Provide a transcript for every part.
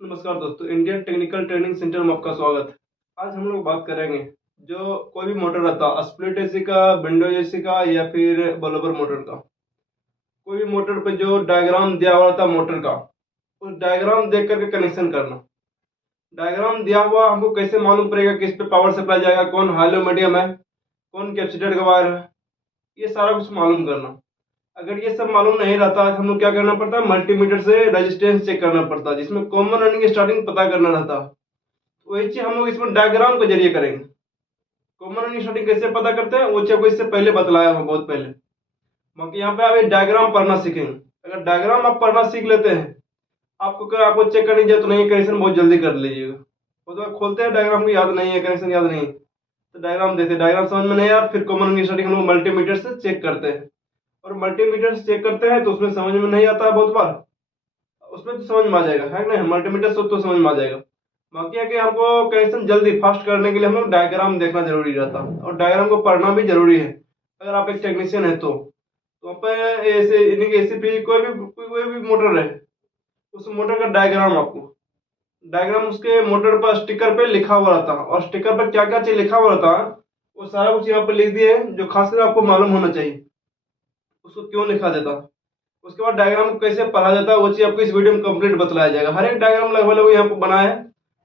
नमस्कार दोस्तों, Indian technical training centre में आपका स्वागत है। आज हम लोग बात करेंगे जो कोई भी मोटर रहता है, स्प्लिट एसी का, विंडोज एसी का या फिर बलोवर मोटर का। कोई भी मोटर पे जो डायग्राम दिया हुआ रहता है मोटर का, उस डायग्राम देख करके कनेक्शन करना। डायग्राम दिया हुआ हमको कैसे मालूम पड़ेगा कि इस पे पावर सप्लाई जाएगा, कौन हाइलो मीडियम है, कौन कैपेसिटर का वायर है, ये सारा कुछ मालूम करना। अगर ये सब मालूम नहीं रहता है, हम लोग क्या करना पड़ता है, मल्टीमीटर से रेजिस्टेंस चेक करना पड़ता है, जिसमें कॉमन रनिंग स्टार्टिंग पता करना रहता है। वही चीज हम लोग इसमें डायग्राम के जरिए करेंगे। कॉमन रनिंग स्टार्टिंग कैसे पता करते हैं, वो चीज आपको इससे पहले बतलाया हूँ, बहुत पहले। बाकी यहाँ पे आप एक डायग्राम पढ़ना सीखेंगे। अगर डायग्राम आप पढ़ना सीख लेते हैं, आपको चेक करने की जरूरत नहीं है, कनेक्शन बहुत जल्दी कर लीजिएगा। वो तो खोलते हैं डायग्राम को, याद नहीं है, कनेक्शन याद नहीं है, तो डायग्राम देते हैं, डायग्राम समझ में नहीं आया, फिर कॉमन रनिंग स्टार्टिंग हम लोग मल्टीमीटर से चेक करते हैं। और मल्टीमीटर से चेक करते हैं तो उसमें समझ में नहीं आता है बहुत बार, उसमें तो समझ में आ जाएगा, है ना, मल्टीमीटर से तो समझ में आ जाएगा। बाकी है कि हमको कनेक्शन जल्दी फास्ट करने के लिए हम लोग डायग्राम देखना जरूरी रहता है, और डायग्राम को पढ़ना भी जरूरी है। अगर आप एक टेक्नीशियन है तो आप ऐसे यानी कि ऐसे भी कोई भी मोटर है, उस मोटर का डायग्राम आपको, डायग्राम उसके मोटर पर स्टिकर पे लिखा हुआ रहता है, और स्टिकर पर क्या क्या चीज लिखा हुआ रहता है वो सारा कुछ यहाँ पर लिख दिए, जो खासकर आपको मालूम होना चाहिए उसको क्यों लिखा देता है। उसके बाद डायग्राम को कैसे पढ़ा जाता है वो चीज आपको इस वीडियो में कंप्लीट बतलाया जाएगा। हर एक डायग्राम लगभग यहाँ पे बनाया है,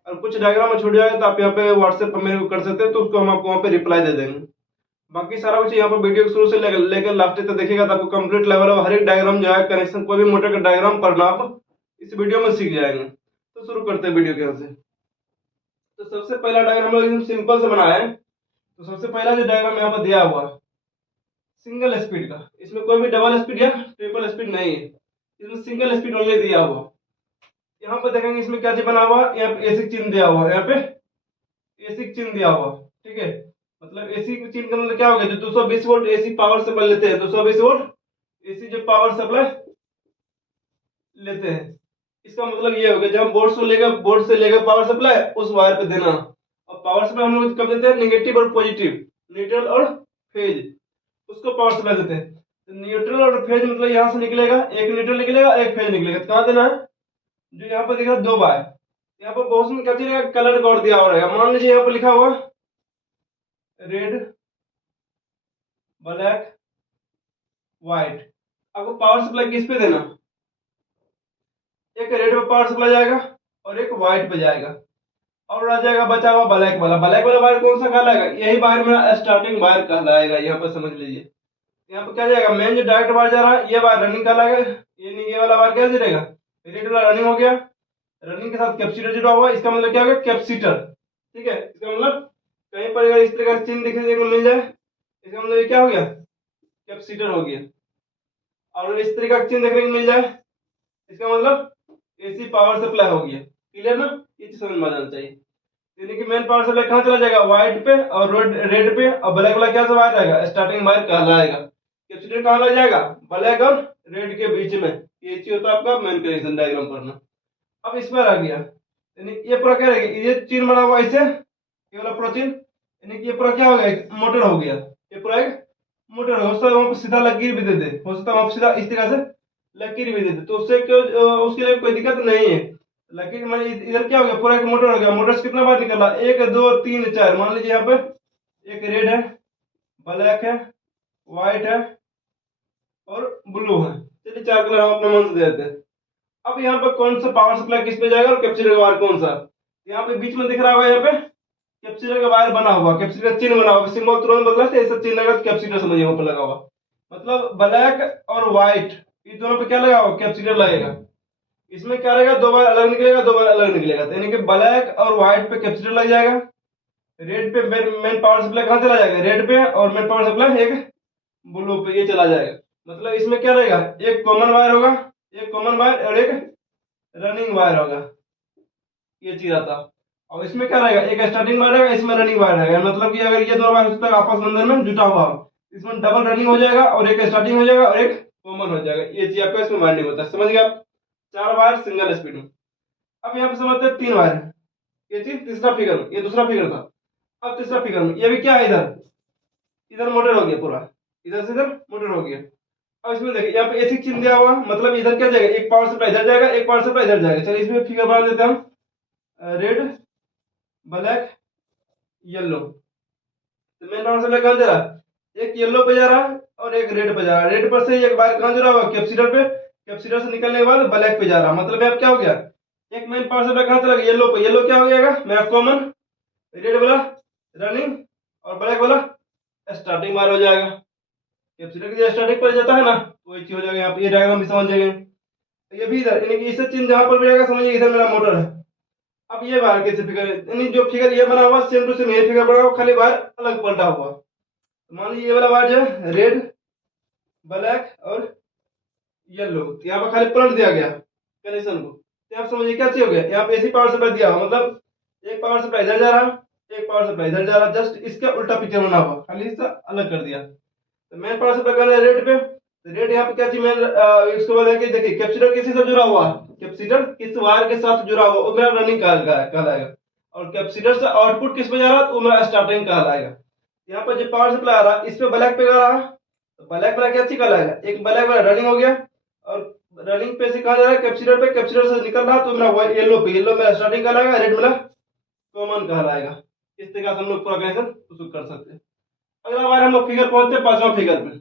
और कुछ डायग्राम में छूट जाएगा तो आप यहाँ पे व्हाट्सएप पर मेरे को कर सकते हैं, तो उसको हम आपको वहाँ पे रिप्लाई दे देंगे। बाकी सारा कुछ यहाँ पर वीडियो शुरू से लेकर लास्ट तक देखिएगा तो आपको कंप्लीट लेवल हर एक डायग्राम जो है, कनेक्शन कोई भी मोटर का डायग्राम पढ़ना आप इस वीडियो में सीख जाएंगे। तो शुरू करते हैं वीडियो के यहाँ से। तो सबसे पहला डायग्राम हम लोग एकदम सिंपल से बनाया है। तो सबसे पहला जो डायग्राम यहाँ पर दिया हुआ है सिंगल स्पीड का, इसमें कोई भी डबल स्पीड या ट्रिपल स्पीड नहीं है, इसमें सिंगल स्पीड ओनली दिया हुआ। यहाँ पे देखेंगे इसमें क्या चीज बना हुआ, यहाँ पे एसी चिन्ह दिया हुआ है, यहाँ पे एसी चिन्ह दिया हुआ, ठीक है। मतलब एसी चिन्ह का मतलब क्या हो गया, जो 220 वोल्ट एसी पावर सप्लाई लेते हैं, 220 वोल्ट एसी जो पावर सप्लाई लेते हैं, इसका मतलब ये हो गया, जब बोर्ड से लेकर पावर सप्लाई उस वायर पे देना। और पावर सप्लाई हम लोग कब देते हैं, निगेटिव और पॉजिटिव, न्यूट्रल और फेज, उसको पावर सप्लाई देते हैं। तो न्यूट्रल और फेज मतलब यहाँ से निकलेगा, एक न्यूट्रल निकलेगा, एक फेज निकलेगा। तो कहाँ देना है, जो यहाँ पर दिख रहा है दो बार, यहाँ पर बहुत में क्या चीज कलर कोड दिया हुआ रहेगा। मान लीजिए यहाँ पर लिखा हुआ रेड, ब्लैक, व्हाइट। आपको पावर सप्लाई किस पे देना, एक रेड पे पावर सप्लाई जाएगा और एक व्हाइट पे जाएगा, और रह जाएगा बचा हुआ ब्लैक वाला। ब्लैक वाला वायर कौन सा कहलाएगा, यही वायर मेरा स्टार्टिंग वायर कहलाएगा। यहाँ पर समझ लीजिए, यहाँ पर क्या जाएगा, मेन जो डायरेक्ट वायर जा रहा है ये वायर रनिंग कहलाएगा, ये नहीं, ये वाला वायर क्या रहेगा, रेड वाला रनिंग हो गया। रनिंग के साथ कैपेसिटर जुड़ा हुआ, इसका मतलब क्या होगा, कैपेसिटर, ठीक है। इसका मतलब कहीं पर अगर इस तरह का चिन्ह दिखने को मिल जाए, इसका मतलब ये क्या हो गया, कैपेसिटर हो गया। और इस तरह का चिन्ह देखने को मिल जाए, इसका मतलब एसी पावर सप्लाई हो गया। क्लियर ना, ये चीज समझ में आ जाना चाहिए। यानी कि मेन पावर सप्लाई कहाँ चला जाएगा, व्हाइट पे और रेड पे, और ब्लैक वाला क्या सा वायर रहेगा, स्टार्टिंग वायर कहलाएगा। कैपेसिटर कहाँ लग जाएगा, ब्लैक और रेड के बीच में। ये चीज होता है आपका मेन कनेक्शन डायग्राम पढ़ना। अब इस पर आ गया, यानी ये पूरा क्या रहेगा, ये चिन्ह बना हुआ ऐसे, ये वाला पूरा चिन्ह, यानी कि ये पूरा क्या हो गया, एक मोटर हो गया। ये पूरा एक मोटर हो सकता है, वहां पर सीधा लकीर भी दे दे, हो सकता है वहां पर सीधा इस तरह से लकीर भी दे दे, तो उससे क्यों, उसके लिए कोई दिक्कत नहीं है। लकीर मान इधर क्या हो गया, पूरा एक मोटर हो गया। मोटर से कितना बार निकला, एक दो तीन चार। मान लीजिए यहाँ पे एक रेड है, ब्लैक है, व्हाइट है और ब्लू है, चलिए चार कलर हम अपने मन से दे देते हैं। अब यहाँ पर कौन सा पावर सप्लाई किस पे जाएगा और कैपेसिटर का वायर कौन सा, यहाँ पे बीच में दिख रहा होगा, यहाँ पे कैपेसिटर का वायर बना हुआ, कैपेसिटर का चिन्ह बना हुआ, सिंबल तुरंत बदला थे, ऐसा चिन्ह लगा तो कैपेसिटर समझिए वहां पर लगा हुआ। मतलब ब्लैक और व्हाइट ये दोनों पे क्या लगा हुआ, कैपेसिटर लगेगा। इसमें क्या रहेगा, दो बार अलग निकलेगा, दो बार अलग निकलेगा, तो यानी कि ब्लैक और व्हाइट पे कैपेसिटर लग जाएगा। रेड पे मेन पावर सप्लाई कहाँ चला जाएगा, रेड पे, और मेन पावर सप्लाई एक ब्लू पे, ये चला जाएगा। मतलब इसमें क्या रहेगा, एक कॉमन वायर होगा, एक कॉमन वायर और एक रनिंग वायर होगा, ये चीज आता। और इसमें क्या रहेगा, एक स्टार्टिंग वायर रहेगा, इसमें रनिंग वायर रहेगा। मतलब कि अगर ये दोनों वायर तक आपस में अंदर में जुटा हुआ हो, इसमें डबल रनिंग हो जाएगा, और एक स्टार्टिंग हो जाएगा और एक कॉमन हो जाएगा। ये चीज आपका इसमें माइंड नहीं होता, समझ गए आप। चार वायर सिंगल स्पीड में। अब यहाँ पे समझते हैं तीन वायर, ये चीज तीसरा फिगर में, ये दूसरा फिगर था। अब तीसरा फिगर में ये भी क्या है, इधर इधर मोटर हो गया पूरा, इधर से इधर मोटर हो गया। अब इसमें देखिए यहाँ पे एसी चिन्ह दिया हुआ, मतलब इधर क्या जाएगा, एक पावर सप्लाई इधर जाएगा, एक पावर सप्लाई इधर जाएगा। चलिए इसमें फिगर बना देते हैं हम, रेड ब्लैक येलो। तो मेन पावर सप्लाई कहाँ जा रहा है, एक येलो पे जा रहा है और एक रेड पे जा रहा है। रेड पर से एक वायर कहाँ जुड़ा हुआ, कैपेसिटर पे, कैपेसिटर से निकलने के बाद ब्लैक पे जा रहा है। मतलब यहाँ क्या हो गया, एक मेन पावर सप्लाई कहाँ चला गया, येलो पे। येलो क्या हो जाएगा मेरा कॉमन, रेड वाला रनिंग और ब्लैक वाला स्टार्टिंग वायर हो जाएगा। कैपेसिटर की स्टार्टिंग पर जाता है ना, वही चीज हो जाएगा। यहाँ पे ये डायग्राम भी समझ जाएंगे। तो ये भी इधर, यानी कि इससे चिन्ह जहां पर भी जाएगा समझिए इधर मेरा मोटर है। अब ये वायर कैसे फिगर है, यानी जो फिगर ये बना हुआ सेम टू सेम ये फिगर बना हुआ, खाली वायर अलग पलटा हुआ। तो मान लीजिए ये वाला वायर जो है रेड ब्लैक और येलो, तो यहाँ पर खाली पलट दिया गया कनेक्शन को। तो आप समझिए क्या चीज हो गया, यहाँ पे ऐसी पावर सप्लाई दिया हुआ, मतलब एक पावर सप्लाई इधर जा रहा, एक पावर सप्लाई इधर जा रहा, जस्ट इसका उल्टा पिक्चर बना हुआ, खाली इसका अलग कर दिया। तो मेन पावर सप्लाई करना है रेड पे। तो रेड यहाँ पे क्या चीज मेन, इसको बोला कि देखिए कैपेसिटर किसी से जुड़ा हुआ है, कैपेसिटर किस वायर के साथ जुड़ा हुआ वो मेरा रनिंग कहलाएगा। और कैपेसिटर से आउटपुट किस पे जा रहा है तो वो मेरा स्टार्टिंग कहलाएगा। यहाँ पर जो पावर सप्लाई आ रहा है इस पे ब्लैक पे जा रहा है, तो ब्लैक वाला क्या चीज कहलाएगा, एक ब्लैक वाला रनिंग हो गया और रनिंग पे से कहा जा रहा है कैपेसिटर पे, कैपेसिटर से निकल रहा तो मेरा येलो पे, येलो मेरा स्टार्टिंग कहलाएगा, रेड मेरा कॉमन कहलाएगा। इस तरीके से हम लोग पूरा कनेक्शन कर सकते हैं। अगला बार हम लोग फिगर पहुंचते हैं पांचवा फिगर पे।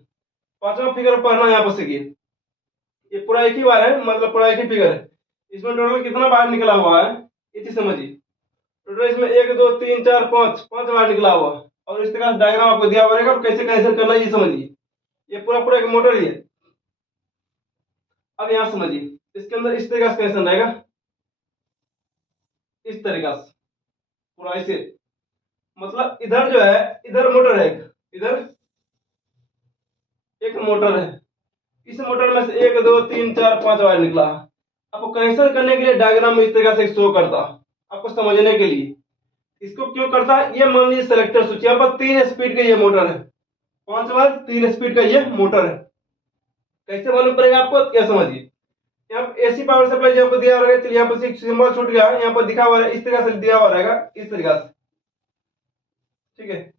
पांचवा फिगर पढ़ना यहाँ पर सीखिए, ये पूरा एक ही बार है, मतलब पूरा एक ही फिगर है। इसमें टोटल कितना बार निकला हुआ है ये चीज समझिए। टोटल इसमें 1 2 3 4 5 5 बार निकला हुआ, और इस तरह डायग्राम आपको दिया हुआ रहेगा, कैसे कनेक्शन करना है ये समझिए। ये पूरा पूरा एक मोटर ही है। अब यहाँ समझिए, इसके अंदर इस तरीके से कनेक्शन रहेगा, इस तरीका से पूरा ऐसे, मतलब इधर जो है इधर मोटर है, इधर एक मोटर है, इस मोटर में से 1 2 3 4 5 वायर निकला। आपको कनेक्शन करने के लिए डायग्राम में इस तरीके से शो करता, आपको समझने के लिए। इसको क्यों करता है, ये मान लीजिए सेलेक्टर स्विच, यहाँ पर 3 स्पीड का ये मोटर है, 5 वायर 3 स्पीड का ये मोटर है। कैसे मालूम पड़ेगा आपको, क्या समझिए। यहाँ पर एसी पावर सप्लाई यहाँ पर दिया हुआ रहेगा, चलिए यहाँ पर सिंबल छूट गया, यहाँ पर दिखा हुआ है इस तरीके से दिया हुआ रहेगा, इस तरीके से, ठीक है।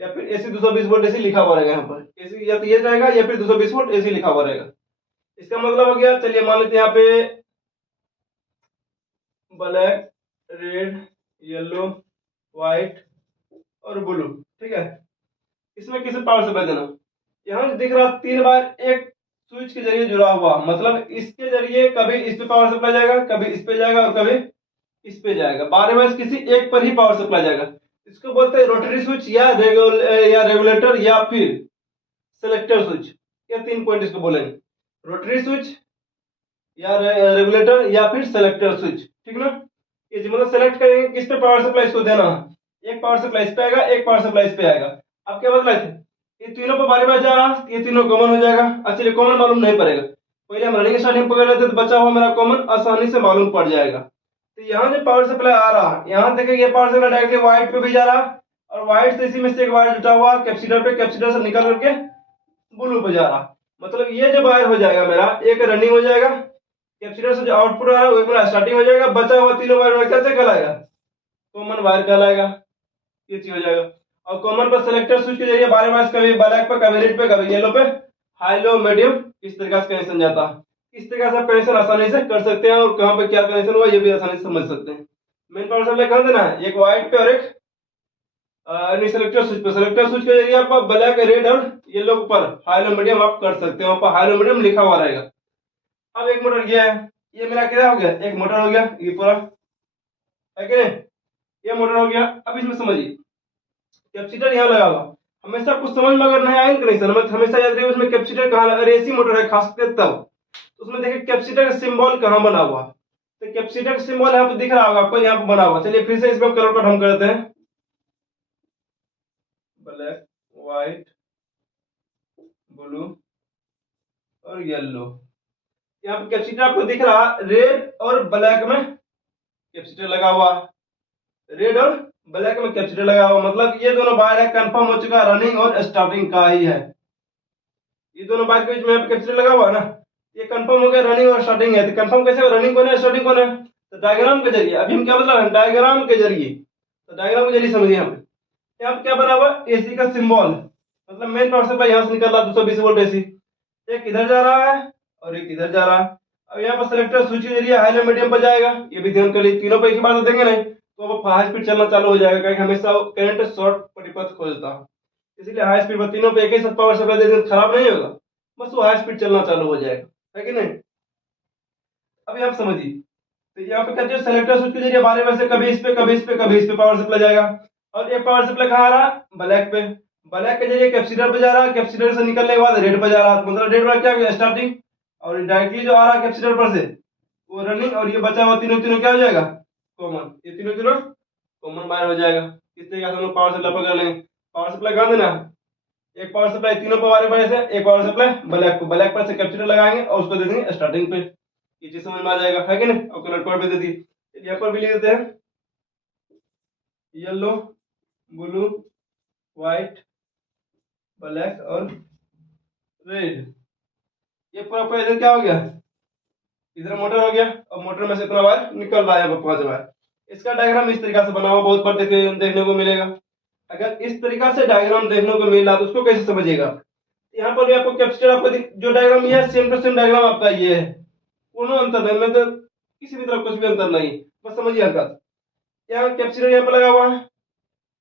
या फिर एसी 220 वोल्ट एसी लिखा हुआ रहेगा, यहाँ पर एसी या तो ये रहेगा या फिर 220 वोल्ट एसी लिखा हुआ रहेगा। इसका मतलब हो गया, चलिए मान लेते हैं यहाँ पे ब्लैक रेड येलो व्हाइट और ब्लू, ठीक है। इसमें किसे पावर सप्लाई देना, यहाँ दिख रहा 3 बार एक स्विच के जरिए जुड़ा हुआ, मतलब इसके जरिए कभी इस पे पावर सप्लाई जाएगा, कभी इस पे जाएगा और कभी इस पे जाएगा। बार बार किसी एक पर ही पावर सप्लाई जाएगा। इसको बोलते हैं रोटरी स्विच या रेगुलेटर या फिर सेलेक्टर स्विच। ये 3 पॉइंट इसको बोलेंगे, रोटरी स्विच या रेगुलेटर या फिर सेलेक्टर स्विच, ठीक ना। ये मतलब सेलेक्ट करेंगे किस पे पावर सप्लाई इसको देना है, एक पावर सप्लाई इस पे आएगा, एक पावर सप्लाई इस पे आएगा। अब क्या बदला थे, ये तीनों पे बारी बार जा रहा, ये तीनों कॉमन हो जाएगा। अच्छा कॉमन मालूम नहीं पड़ेगा, पहले हम रनिंग स्टार्टिंग पकड़ लेते तो बचा हुआ मेरा कॉमन आसानी से मालूम पड़ जाएगा। तो यहाँ जो पावर सप्लाई आ रहा, यहाँ देखिए ये पावर सप्लाई डायरेक्टली व्हाइट पे भी जा रहा, और व्हाइट से इसी में से एक वायर जुटा हुआ कैपेसिटर पे, कैपेसिटर से निकल करके ब्लू पे जा रहा। मतलब ये जो वायर हो जाएगा मेरा, एक रनिंग हो जाएगा, कैपेसिटर से जो आउटपुट आ रहा है वो मेरा स्टार्टिंग हो जाएगा, बचा हुआ तीनों वायर कैसे कहलाएगा, कॉमन वायर कहलाएगा। ये चीज हो जाएगा। और कॉमन पर सेलेक्टर स्विच के जरिए बार बार कभी ब्लैक पे, कभी रेड पे, कभी येलो पे, हाई लो मीडियम, इस तरीके से कनेक्शन जाता है। इस तरीके से आप कनेक्शन आसानी से कर सकते हैं, और कहाँ पे क्या कनेक्शन हुआ ये भी आसानी से समझ सकते हैं। मेन पावर सप्लाई कहाँ देना है, एक व्हाइट पे और एक सेलेक्टर स्विच पे। सेलेक्टर स्विच के जरिए आप ब्लैक रेड और येलो पर हाई लो मीडियम आप कर सकते हैं, वहां पर हाई लो मीडियम लिखा हुआ रहेगा। अब एक मोटर ये है, ये मेरा क्या हो गया, एक मोटर हो गया, ये पूरा है कि नहीं, ये मोटर हो गया। अब इसमें समझिए कैपेसिटर यहाँ लगा हुआ, हमेशा कुछ समझ में अगर नहीं आए कनेक्शन में, हमेशा याद रखिए उसमें कैपेसिटर कहाँ लगा, एसी मोटर है खास करके तब उसमें देखिए कैपेसिटर का सिंबल कहाँ बना हुआ। तो कैपेसिटर का सिंबल यहाँ पे दिख रहा होगा आपको, यहाँ पे बना हुआ। चलिए फिर से इसमें कलर कोड हम करते हैं, ब्लैक व्हाइट ब्लू और येलो। यहाँ पे कैपेसिटर आपको दिख रहा, रेड और ब्लैक में कैपेसिटर लगा हुआ, रेड और ब्लैक में कैपेसिटर लगा हुआ, मतलब ये दोनों वायर है कंफर्म हो चुका रनिंग और स्टार्टिंग का ही है। ये दोनों वायर के बीच में कैपेसिटर लगा हुआ है ना, ये कंफर्म हो गया रनिंग और स्टार्टिंग है। तो कंफर्म कैसे हो, रनिंग कौन है स्टार्टिंग कौन है, तो डायग्राम के जरिए। अभी हम क्या बता रहे हैं, डायग्राम के जरिए। तो डायग्राम के जरिए समझिए, हम यहाँ पे क्या बना हुआ, एसी का सिंबल, मतलब मेन पावर सप्लाई यहाँ से निकल रहा 220 वोल्ट एसी, एक इधर जा रहा है और एक इधर जा रहा है। अब यहाँ पर सेलेक्टर स्विच के जरिए हाई मीडियम पर जाएगा, ये भी ध्यान कर लीजिए, तीनों पे एक ही बार तो देंगे नहीं, तो अब हाई स्पीड चलना चालू हो जाएगा, क्योंकि हमेशा करंट शॉर्ट परिपथ खोजता है, इसलिए हाई स्पीड पर तीनों पे एक ही साथ पावर सप्लाई दे देंगे, खराब नहीं होगा, बस वो हाई स्पीड चलना चालू हो जाएगा, है कि नहीं। अभी आप समझिए, तो यहाँ पे क्या सेलेक्टर स्विच के जरिए बारे में से कभी इस पे कभी इस पे कभी इस पे पावर सप्लाई जाएगा। और एक पावर सप्लाई कहाँ आ रहा, ब्लैक पे, ब्लैक के जरिए कैपेसिटर पे जा रहा है, कैपेसिटर से निकलने के बाद रेड पे जा रहा है, मतलब रेड वाला क्या हो गया स्टार्टिंग, और डायरेक्टली जो आ रहा है कैपेसिटर पर से वो रनिंग, और ये बचा हुआ तीनों तीनों क्या हो जाएगा कॉमन, ये तीनों तीनों कॉमन वायर हो जाएगा। इस तरीके से हम लोग पावर सप्लाई पकड़ लेंगे। पावर सप्लाई कहाँ देना, एक पावर सप्लाई तीनों पर वाले बड़े से, एक पावर सप्लाई ब्लैक को, ब्लैक पर से कैपेसिटर लगाएंगे और उसको दे देंगे स्टार्टिंग पे, ये चीज समझ में आ जाएगा, है कि नहीं। और कलर कोड भी दे दी, यहाँ पर भी लिख देते हैं येलो ब्लू व्हाइट ब्लैक और रेड। ये पूरा पूरा इधर क्या हो गया, इधर मोटर हो गया, और मोटर में से इतना वायर निकल रहा है, 5 वायर। इसका डायग्राम इस तरीके से बना हुआ बहुत बार देखने को मिलेगा। अगर इस तरीका से डायग्राम देखने को मिला तो उसको कैसे समझिएगा, यहाँ पर भी आपको कैपेसिटर, आपको जो डायग्राम ये है सेम टू सेम डायग्राम आपका ये है, कोनो अंतर नहीं, में तो किसी भी तरह कुछ भी अंतर नहीं, बस समझिए हल्का। यहाँ कैपेसिटर यहाँ पर लगा हुआ है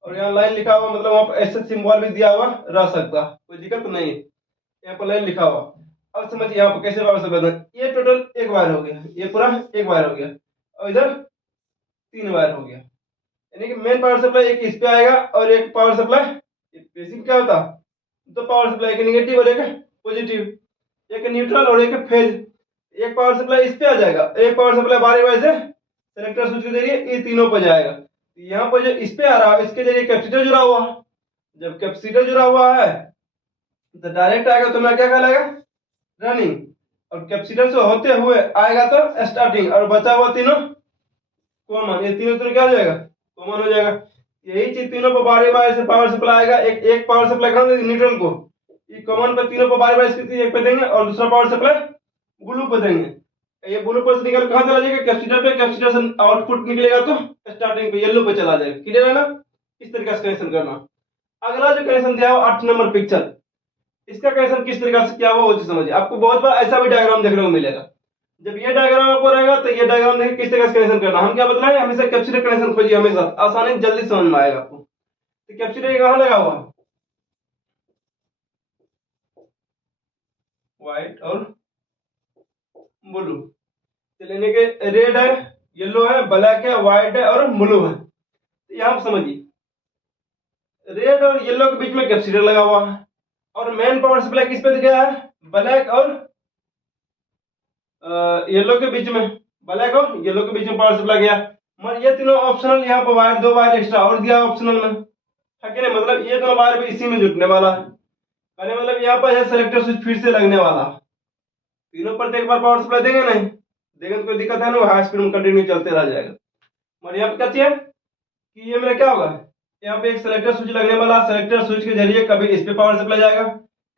और यहाँ लाइन लिखा हुआ, मतलब वहां पर ऐसे सिंबल भी दिया हुआ रह सकता, कोई दिक्कत नहीं है, यहाँ पर लाइन लिखा हुआ। अब समझिए यहाँ पर कैसे पावर सप्लाई, ये टोटल एक वायर हो गया, ये पूरा एक वायर हो गया, और इधर 3 वायर हो गया, यानी कि मेन पावर सप्लाई एक इस पे आएगा और एक पावर सप्लाई, बेसिक क्या होता, दो पावर सप्लाई, एक नेगेटिव और एक पॉजिटिव, एक न्यूट्रल और एक फेज। एक पावर सप्लाई इस पे आ जाएगा, एक पावर सप्लाई बारी बारी से सेलेक्टर स्विच के जरिए ये तीनों पे जाएगा। यहाँ पर जो इस पे आ रहा है इसके जरिए कैपेसिटर जुड़ा हुआ है, जब कैपेसिटर जुड़ा हुआ है तो डायरेक्ट आएगा तो मैं क्या कहलाएगा रनिंग, और कैपेसिटर से होते हुए आएगा तो स्टार्टिंग, और बचा हुआ तीनों कॉमन, ये तीनों तीनों क्या हो जाएगा कॉमन हो जाएगा। यही चीज तीनों पर बारी बारी से पावर सप्लाई आएगा, एक एक पावर सप्लाई कहां देंगे न्यूट्रल को, ये कॉमन पर तीनों पर बारी बारी से एक पे देंगे, और दूसरा पावर सप्लाई ब्लू पे देंगे, ये ब्लू पर से निकल कहां चला जाएगा कैपेसिटर पे, कैपेसिटर से आउटपुट निकलेगा तो स्टार्टिंग पे येलो पे चला जाएगा, क्लियर है ना। इस तरीके से कनेक्शन करना। अगला जो कनेक्शन दिया हुआ 8 नंबर पिक्चर, इसका कनेक्शन किस तरीके से किया हुआ वो चीज समझिए। आपको बहुत बार ऐसा भी डायग्राम देखने को मिलेगा, जब ये डायग्राम आपको रहेगा तो ये डायग्राम देखिए किस तरह से कनेक्शन करना। हम क्या बताएं, हमेशा कैपेसिटर कनेक्शन खोजिए, हमेशा आसानी जल्दी समझ में आएगा आपको। तो कैपेसिटर कहां लगा हुआ, व्हाइट और ब्लू, लेने के रेड है, येलो है, ब्लैक है, व्हाइट है और ब्लू है। तो यहाँ पर समझिए रेड और येलो के बीच में कैपेसिटर लगा हुआ है, और मेन पावर सप्लाई किस पे गया है, ब्लैक और येलो के बीच में, ब्लैक और येलो के बीच में पावर सप्लाई गया। मगर ये तीनों ऑप्शनल, यहाँ पर वायर 2 वायर एक्स्ट्रा और दिया ऑप्शनल में, है कि नहीं, मतलब ये दोनों वायर भी इसी में जुटने वाला है, कहने मतलब यहाँ पर सेलेक्टर स्विच फिर से लगने वाला, तीनों पर तो एक बार पावर सप्लाई देंगे नहीं, देंगे तो कोई दिक्कत है ना, हाई स्पीड में कंटिन्यू चलते रह जाएगा। मगर यहाँ पे क्या चाहिए कि ये मेरा क्या होगा, यहाँ पे एक सेलेक्टर स्विच लगने वाला, सेलेक्टर स्विच के जरिए कभी इस पे पावर सप्लाई जाएगा,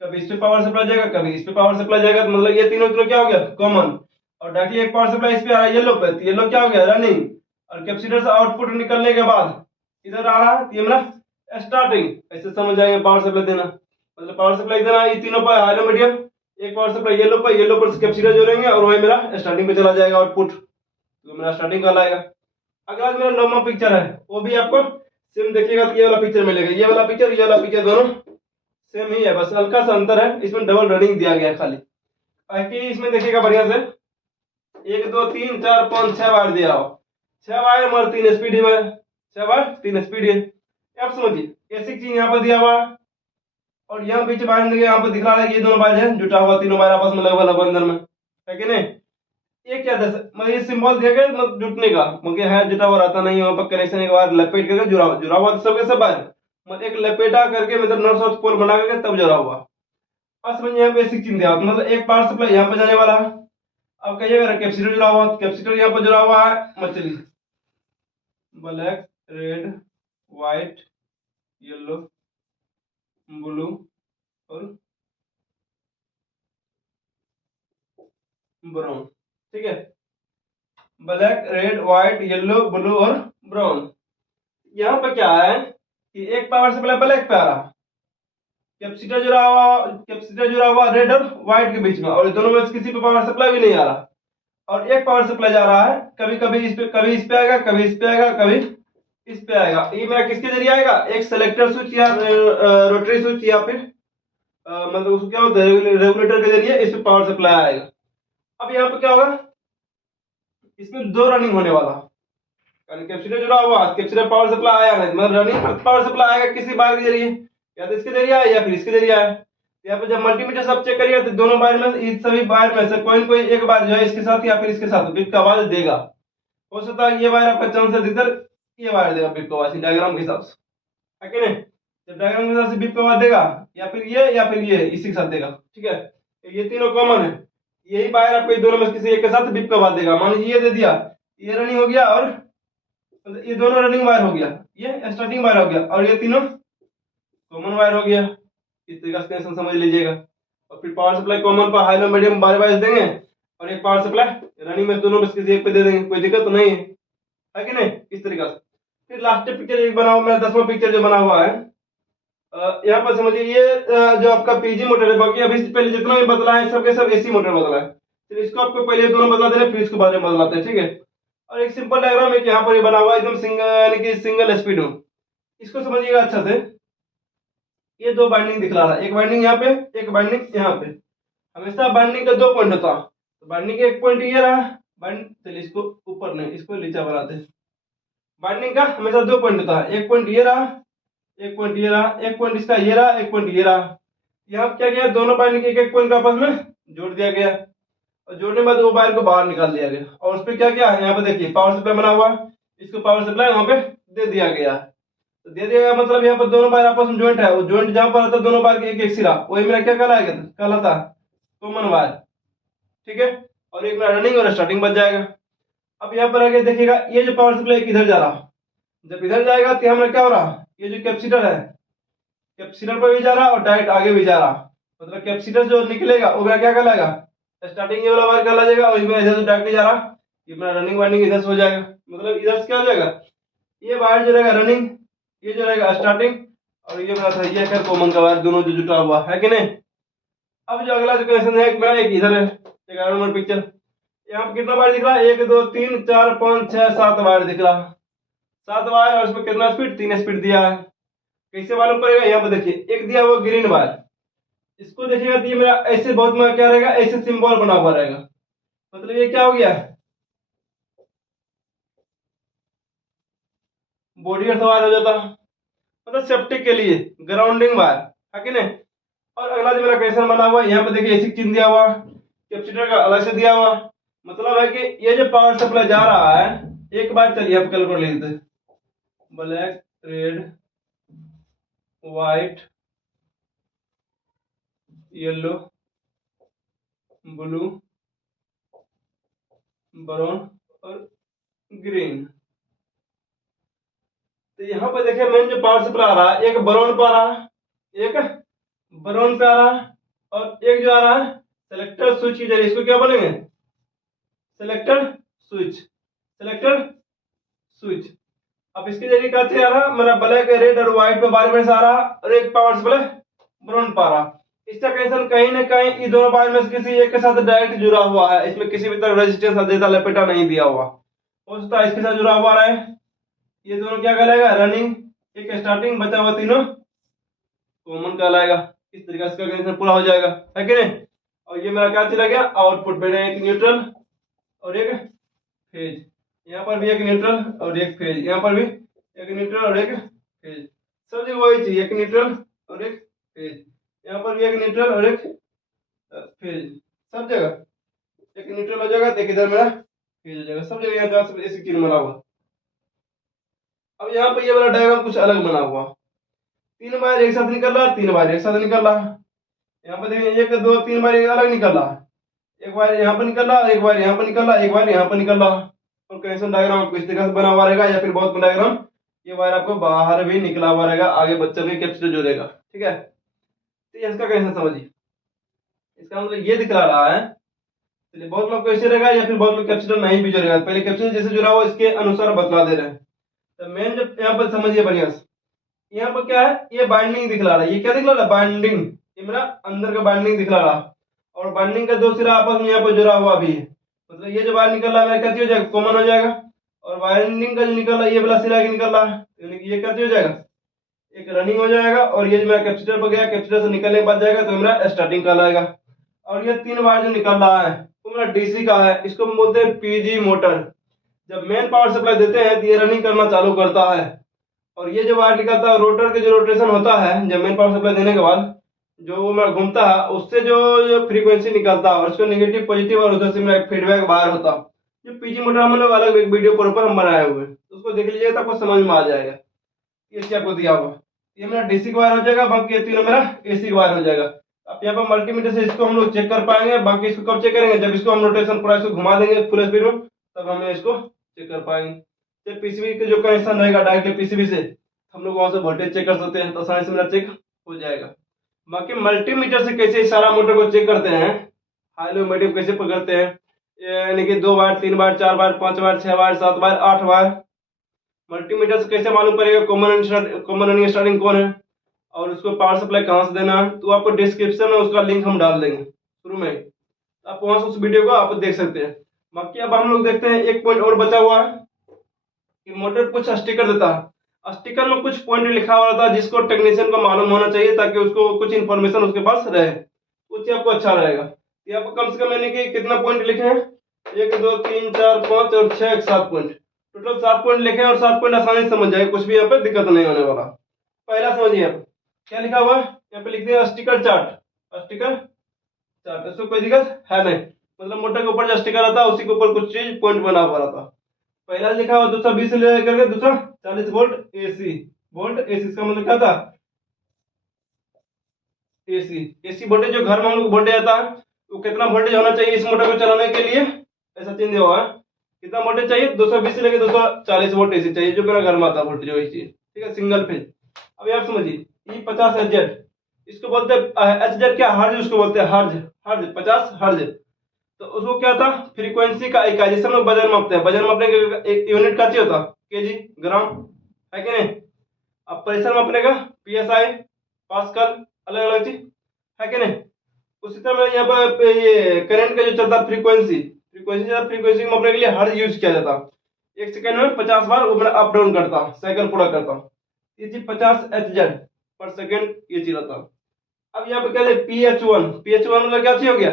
कभी इस पे पावर सप्लाई जाएगा, कभी इस पे पावर सप्लाई जाएगा, तो मतलब ये तीनों तीनों क्या हो गया कॉमन। और डायरेक्टली एक पावर सप्लाई इस पे आ रहा है येलो पे, तो येलो क्या हो गया रनिंग, और कैपेसिटर से आउटपुट निकलने के बाद इधर आ रहा है, ये मेरा स्टार्टिंग। ऐसे समझ जाएंगे पावर सप्लाई देना, मतलब पावर सप्लाई देना ये तीनों पर हाई मीडियम, एक पावर सप्लाई येलो पर कैपेसिटर जोड़ेंगे और वही मेरा स्टार्टिंग पे चला जाएगा आउटपुट, तो मेरा स्टार्टिंग कहलाएगा। अगला मेरा नॉर्मल पिक्चर है, वो भी आपको सेम देखिएगा तो ये वाला पिक्चर मिलेगा, ये वाला पिक्चर दोनों सेम ही है, बस हल्का सा अंतर है, इसमें डबल रनिंग दिया गया है खाली। बाकी इसमें देखिएगा बढ़िया से 1 2 3 4 5 6 वायर दिया हो, 6 वायर मगर 3 स्पीड है, 6 वायर 3 स्पीड है। आप समझिए ऐसी चीज यहाँ पर दिया हुआ है, और यहाँ पीछे वायर यहाँ पर दिख रहा है, ये दोनों वायर है जुटा हुआ, तीनों वायर आपस में लगा हुआ अंदर में, है कि नहीं। ये क्या दस मतलब ये सिंबल दिया गया मतलब जुटने का, मतलब है जुटा हुआ रहता नहीं, वहां पर कनेक्शन एक बार लपेट करके जुड़ा जुड़ा हुआ तो सबके सब है, मतलब एक लपेटा करके मतलब नॉर्थ साउथ पोल बना करके तब जुड़ा हुआ। अब समझिए यहाँ बेसिक चीज दिया मतलब एक पावर सप्लाई यहाँ पे जाने वाला है, अब कहिएगा कैपेसिटर जुड़ा हुआ, कैपेसिटर यहाँ पर जुड़ा हुआ है, मछली black red white yellow blue और ब्राउन, ठीक है, black red white yellow blue और ब्राउन। यहाँ पे क्या है कि एक पावर सप्लाई ब्लैक पे आ रहा, कैपेसिटर जुड़ा हुआ रेड और व्हाइट के बीच में, और दोनों में से किसी पे पावर सप्लाई भी नहीं आ रहा, और एक पावर सप्लाई जा रहा है, कभी कभी इस पे आएगा, कभी इस पे आएगा, कभी इस पे आएगा। ये मेरा किसके जरिए आएगा, एक सेलेक्टर स्विच या रोटरी स्विच या फिर मतलब उसको क्या होता है रेगुलेटर के जरिए इस पे पावर सप्लाई आएगा। अब यहाँ पे क्या होगा, इसमें दो रनिंग होने वाला, कैपेसिटर जुड़ा हुआ, कैपेसिटर पावर सप्लाई आया नहीं, मतलब रनिंग पावर सप्लाई आएगा किसी वायर के जरिए, या तो इसके जरिए आए या फिर इसके जरिए आए। यहाँ पे जब मल्टीमीटर सब चेक करिए तो दोनों वायर में इस सभी वायर में से कोई न कोई एक वायर जो है इसके साथ या फिर इसके साथ बीप का आवाज देगा। हो सकता है ये वायर आपका चांस है इधर, ये वायर देगा बीप का आवाज डायग्राम के हिसाब से, है कि नहीं। जब डायग्राम के हिसाब से बीप का आवाज देगा या फिर ये इसी के साथ देगा, ठीक है। ये तीनों कॉमन है, यही वायर आपको दोनों में किसी एक के साथ बीप का आवाज देगा। मान लीजिए ये दे दिया, ये रनिंग हो गया, और ये दोनों रनिंग वायर हो गया, ये स्टार्टिंग वायर हो गया, और ये तीनों कॉमन वायर हो गया। इस तरीके से कनेक्शन समझ लीजिएगा। और फिर पावर सप्लाई कॉमन पर हाई लो मीडियम बार वाइज देंगे, और एक पावर सप्लाई रनिंग में दोनों में किसी एक पे दे देंगे, कोई दिक्कत तो नहीं है कि नहीं। इस तरीके से फिर लास्ट पिक्चर एक बना हुआ, मेरा 10वां पिक्चर जो बना हुआ है, यहाँ पर समझिए ये जो आपका पीजी मोटर है, बाकी अभी से पहले जितना भी बदला है सबके सब एसी मोटर बदला है। फिर इसको आपको पहले दोनों बदला दे रहे, फिर इसको बाद में बदलाते हैं, ठीक है। और एक सिंपल डायग्राम है यहाँ पर ये बना हुआ है, एकदम सिंगल यानी कि सिंगल स्पीड में। इसको समझिएगा अच्छा से, ये दो बाइंडिंग दिखला रहा है, एक बाइंडिंग यहाँ पे, एक बाइंडिंग यहाँ पे। हमेशा बाइंडिंग का दो पॉइंट होता है, तो बाइंडिंग का एक पॉइंट ये रहा, चलिए इसको ऊपर नहीं इसको नीचे बनाते हैं। बाइंडिंग का हमेशा दो पॉइंट होता है, एक पॉइंट ये रहा, एक पॉइंट ये रहा, एक पॉइंट इसका ये रहा, एक पॉइंट ये रहा। यहाँ क्या किया, दोनों बाइंडिंग के एक एक पॉइंट आपस में जोड़ दिया गया, और जोड़ने के बाद वो वायर को बाहर निकाल दिया गया। और उस पर क्या किया, यहाँ पे देखिए पावर सप्लाई बना हुआ, इसको पावर सप्लाई वहां पे दे दिया गया। तो दे दिया गया मतलब यहाँ पर दोनों वायर आपस में ज्वाइंट है, वो ज्वाइंट जहां पर आता है दोनों वायर के एक एक सिरा, वही मेरा क्या कहलाता कॉमन वायर, ठीक है। और एक मेरा रनिंग और स्टार्टिंग बच जाएगा। अब यहाँ पर आगे देखिएगा, ये जो पावर सप्लाई इधर जा रहा, जब इधर जाएगा तो हमारा क्या हो रहा, ये जो कैपेसिटर है, कैपेसिटर पर भी जा रहा और डायरेक्ट आगे भी जा रहा, मतलब कैपेसिटर जो निकलेगा वो मेरा क्या कहलाएगा, स्टार्टिंग ये वाला वायर कहला जाएगा, और इसमें इधर से डायरेक्ट जा रहा, ये मेरा रनिंग वायरिंग इधर से हो जाएगा। मतलब इधर से क्या हो जाएगा, ये वायर जो रहेगा रनिंग, ये जो रहेगा स्टार्टिंग, और ये मेरा था ये क्या कॉमन का वायर, दोनों जो जुटा हुआ है कि नहीं। अब जो अगला जो कनेक्शन है मेरा एक इधर है, 11 नंबर पिक्चर, यहाँ पे कितना वायर दिख रहा है, 1 2 3 4 5 6 7 वायर दिख रहा, 7 वायर, और उसमें कितना स्पीड, 3 स्पीड दिया है। कैसे मालूम पड़ेगा, यहाँ पे देखिए एक दिया हुआ ग्रीन वायर, इसको देखिएगा तो ये मेरा ऐसे बहुत में क्या रहेगा, ऐसे सिंबल बना हुआ रहेगा, मतलब ये क्या हो गया, बॉडी अर्थ वायर हो जाता, मतलब सेफ्टी के लिए ग्राउंडिंग वायर, है कि नहीं। और अगला जो मेरा कनेक्शन बना हुआ है, यहाँ पे देखिए ऐसी चिन्ह दिया हुआ, कैपेसिटर का अलग से दिया हुआ, मतलब है कि ये जो पावर सप्लाई जा रहा है, एक बार चलिए आप कलर कर लेते, black red white yellow blue brown और ग्रीन। तो यहाँ पे देखिए मेन जो पावर सप्लाई आ रहा है, एक ब्राउन पे आ रहा है, एक ब्राउन पे आ रहा है, और एक जो आ रहा है सेलेक्टर स्विच की जरिए, इसको क्या बोलेंगे, सेलेक्टर स्विच। अब इसके जरिए क्या आ रहा, मेरा ब्लैक रेड और व्हाइट पे बार बार आ रहा, और एक पावर सप्लाई ब्राउन पे आ रहा। इसका कनेक्शन कहीं ना कहीं इन दोनों वायर में से किसी एक के साथ डायरेक्ट जुड़ा हुआ है, इसमें किसी भी तरह रेजिस्टेंस अध्येता लपेटा नहीं दिया हुआ, हो सकता है इसके साथ जुड़ा हुआ रहे। ये दोनों क्या कहलाएगा, रनिंग, एक स्टार्टिंग, बचा हुआ तीनों कॉमन कहलाएगा। इस तरीके से कनेक्शन पूरा हो जाएगा, है कि नहीं। और ये मेरा क्या चला गया, आउटपुट मैंने एक न्यूट्रल और एक फेज, यहाँ पर भी एक न्यूट्रल और एक फेज, यहाँ पर भी एक न्यूट्रल और एक फेज, सब जगह वही चाहिए, एक न्यूट्रल और एक फेज, यहाँ पर भी एक न्यूट्रल और एक फेज, सब जगह एक न्यूट्रल हो जाएगा, तो एक इधर मेरा फेज हो जाएगा, सब जगह यहाँ जहाँ से ऐसी चिन्ह बना हुआ। अब यहाँ पर ये वाला डायग्राम कुछ अलग बना हुआ, 3 वायर एक साथ निकल रहा, 3 वायर एक साथ निकल रहा, यहाँ पर देखिए 1 2 3 वायर अलग निकल रहा, एक वायर यहाँ पर निकल रहा, एक वायर यहाँ पर निकल रहा, एक वायर यहाँ पर निकल रहा। और कनेक्शन डायग्राम आपको इस तरीके से बना हुआ रहेगा, या फिर बहुत डायग्राम ये वायर आपको बाहर भी निकला हुआ रहेगा, आगे बच्चे में कैपेसिटर जोड़ेगा, ठीक है। तो इसका कनेक्शन समझिए, इसका मतलब ये दिख रहा है, चलिए बहुत लोग कैसे रहेगा, या फिर बहुत लोग कैपेसिटर नहीं भी जोड़ेगा, पहले कैपेसिटर जैसे जुड़ा हुआ इसके अनुसार बतला दे रहे हैं। तो मेन जब यहाँ पर समझिए बढ़िया से, यहाँ पर क्या है, ये बाइंडिंग दिखला रहा है, ये क्या दिखला रहा है, बाइंडिंग, ये मेरा अंदर का बाइंडिंग दिखला रहा, और बाइंडिंग का दो सिरा आपस में यहाँ पर जुड़ा हुआ भी है, मतलब ये जो बाहर निकल रहा है मेरा क्या हो जाएगा, कॉमन हो जाएगा, और बाइंडिंग का जो निकल रहा है ये वाला सिरा निकल रहा है, यानी कि ये क्या हो जाएगा, एक रनिंग हो जाएगा, और ये जो मेरा कैपेसिटर पर गया, कैपेसिटर से निकलने के बाद जाएगा तो मेरा स्टार्टिंग का लाएगा। और ये 3 बार जो निकल रहा है वो मेरा डीसी का है, इसको हम बोलते हैं पीजी मोटर। जब मेन पावर सप्लाई देते हैं तो ये रनिंग करना चालू करता है, और ये जो वायर निकलता है रोटर के जो रोटेशन होता है जब मेन पावर सप्लाई देने के बाद जो मैं घूमता है उससे जो फ्रीक्वेंसी निकलता है और उसको नेगेटिव पॉजिटिव और उधर से मेरा फीडबैक बाहर होता है। जो पीजी मोटर हम लोग अलग एक वीडियो पर ऊपर हम बनाए हुए हैं, उसको देख लीजिएगा तो आपको समझ में आ जाएगा। ये क्या आपको दिया हुआ, ये मेरा डीसी का वायर हो जाएगा, बाकी ये तीनों मेरा एसी का वायर हो जाएगा। अब यहाँ पर मल्टीमीटर से इसको हम लोग चेक कर पाएंगे, बाकी इसको कब चेक करेंगे, जब इसको हम रोटेशन पूरा इसको घुमा देंगे फुल स्पीड में, तब हमें इसको चेक कर पाएंगे। जब पीसीबी के जो कनेक्शन रहेगा डायरेक्टली पीसीबी से, हम लोग वहां से वोल्टेज चेक कर सकते हैं, तो आसानी से मेरा चेक हो जाएगा। बाकी मल्टीमीटर से कैसे सारा मोटर को चेक करते हैं, हाई लो मीडियम कैसे पकड़ते हैं, यानी कि 2 बार 3 बार 4 बार 5 बार 6 बार 7 बार 8 बार, मल्टीमीटर से कैसे मालूम पड़ेगा कॉमन रनिंग स्टार्टिंग कौन है, और उसको पावर सप्लाई कहाँ से देना है, तो आपको डिस्क्रिप्शन में उसका लिंक हम डाल देंगे शुरू में, आप वहां से उस वीडियो को आप देख सकते हैं। बाकी अब हम लोग देखते हैं एक पॉइंट और बचा हुआ है कि मोटर कुछ स्टिकर देता है, स्टिकर में कुछ पॉइंट लिखा हुआ रहता है जिसको टेक्नीशियन को मालूम होना चाहिए, ताकि उसको कुछ इन्फॉर्मेशन उसके पास रहे, उससे आपको अच्छा रहेगा। यहाँ पर कम से कम मैंने कि कितना पॉइंट लिखे हैं, 1 2 3 4 5 और 6 7 पॉइंट, टोटल 7 पॉइंट लिखे हैं, और 7 पॉइंट आसानी से समझ जाएगा, कुछ भी यहाँ पे दिक्कत नहीं होने वाला। पहला समझिए आप क्या लिखा हुआ है, यहाँ पे लिख दिया स्टिकर चार्ट, स्टिकर चार्ट, इसको कोई दिक्कत है नहीं, मतलब मोटर के ऊपर जो स्टिकर आता है उसी के ऊपर कुछ चीज पॉइंट बना हुआ रहता है। पहला लिखा हुआ 220 से लेकर के दूसरा 40 वोल्ट एसी, वोल्ट एसी इसका मतलब क्या था, एसी, एसी वोल्टेज जो घर में हम लोग वोल्टेज आता है वो कितना वोल्टेज होना चाहिए इस मोटर को चलाने के लिए, ऐसा चिन्ह दिया हुआ है, कितना वोल्टेज चाहिए, 220 से लेकर 240 वोल्ट एसी चाहिए, जो मेरा घर में आता है वोल्टेज वही चाहिए, ठीक है, सिंगल फेज। अब आप समझिए ई 50 एचजेड, इसको बोलते हैं एचजेड क्या, हर्ज उसको बोलते हैं, हर्ज, हर्ज 50 हर्ज, तो उसको क्या था, फ्रीक्वेंसी का इकाई, जैसे हम लोग वजन मापते हैं, वजन मापने का एक यूनिट का चाहिए होता, केजी, ग्राम, है कि नहीं। अब प्रेशर मापने का पीएसआई, पास्कल, अलग अलग चीज, है कि नहीं। उसी तरह यहाँ पर ये करंट का जो चलता फ्रीक्वेंसी, फ्रीक्वेंसी को मापने के लिए हर्ज यूज किया जाता, एक सेकंड में 50 बार वो मेरा अप डाउन करता, साइकिल पूरा करता, ये चीज 50 एचजेड पर सेकंड ये चीज रहता। अब यहाँ पे क्या है पीएच1, पीएच1 मतलब क्या चीज हो गया,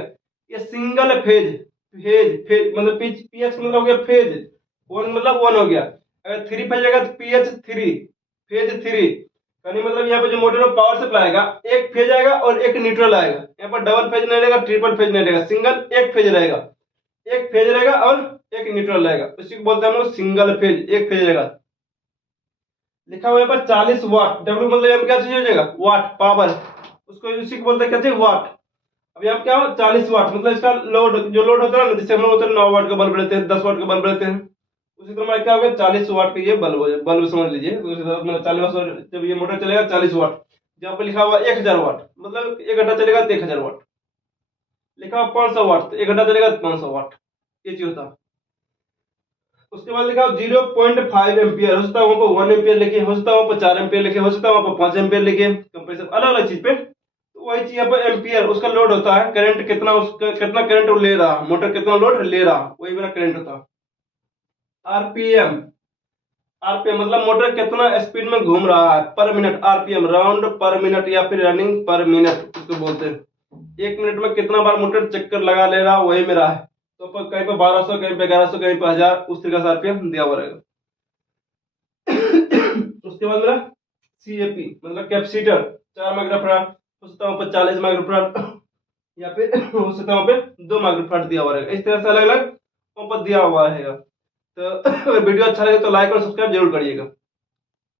ये सिंगल फेज, फेज मतलब पीएच मतलब हो गया फेज, वन मतलब वन हो गया, अगर 3 फेज रहेगा तो पीएच3, फेज 3, यानी मतलब यहाँ पे जो मोटर में पावर सप्लाई आएगा एक फेज आएगा और एक न्यूट्रल आएगा, यहाँ पर डबल फेज नहीं रहेगा, ट्रिपल फेज नहीं रहेगा, सिंगल एक फेज रहेगा, एक फेज रहेगा और एक न्यूट्रल रहेगा, उसी को बोलते हैं हम लोग सिंगल फेज, एक फेज रहेगा। लिखा हुआ है यहाँ पर 40 वाट, डब्ल्यू मतलब यहाँ पे क्या चीज हो जाएगा, वाट, पावर, उसको उसी को बोलते हैं क्या चीज, वाट। अब यहाँ क्या हो 40 वाट मतलब इसका लोड, जो लोड होता है ना, जैसे हम लोग होते हैं 9 वाट का बल्ब लेते हैं, 10 वाट का बल्ब लेते हैं, उसी तरह हमारा क्या होगा 40 वाट का ये बल्ब, बल्ब समझ लीजिए, तो उसी तरह मतलब 40 वाट, जब ये मोटर चलेगा 40 वाट, जहाँ पे लिखा हुआ 1000 वाट मतलब 1 घंटा चलेगा तो 1000 वाट, लिखा हुआ 500 वाट तो 1 घंटा चलेगा तो 500 वाट, ये चीज होता है। उसके बाद लिखा 0.5 एम्पियर, हो सकता है वहां पर 1 एम्पियर लिखे, हो सकता है वहां पर 4 एम्पियर लिखे, हो सकता है वहां पर 5 एम्पियर लिखे, कंप्रेसर अलग अलग चीज पे, तो वही चीज यहाँ पर एम्पियर उसका लोड होता है, करंट कितना, उसका कितना करंट ले रहा, मोटर कितना लोड ले रहा, वही मेरा करंट होता है। आरपीएम, आरपीएम मतलब मोटर कितना स्पीड में घूम रहा है पर मिनट, आरपीएम राउंड पर मिनट या फिर रनिंग पर मिनट उसको बोलते हैं, 1 मिनट में कितना बार मोटर चक्कर लगा ले रहा वही मेरा है, तो कहीं पे 1200 कहीं पे 1100 कहीं पे 1000, उस तरीके से आरपीएम दिया हुआ रहेगा। उसके बाद मेरा सीएपी मतलब कैपेसिटर 4 माइक्रोफैराड, हो सकता है वहां पर 40 माइक्रोफैराड या फिर हो सकता है वहां पे 2 माइक्रोफैराड दिया हुआ रहेगा, इस तरह से अलग अलग वहां पर दिया हुआ रहेगा। तो अगर वीडियो अच्छा लगे तो लाइक और सब्सक्राइब जरूर करिएगा।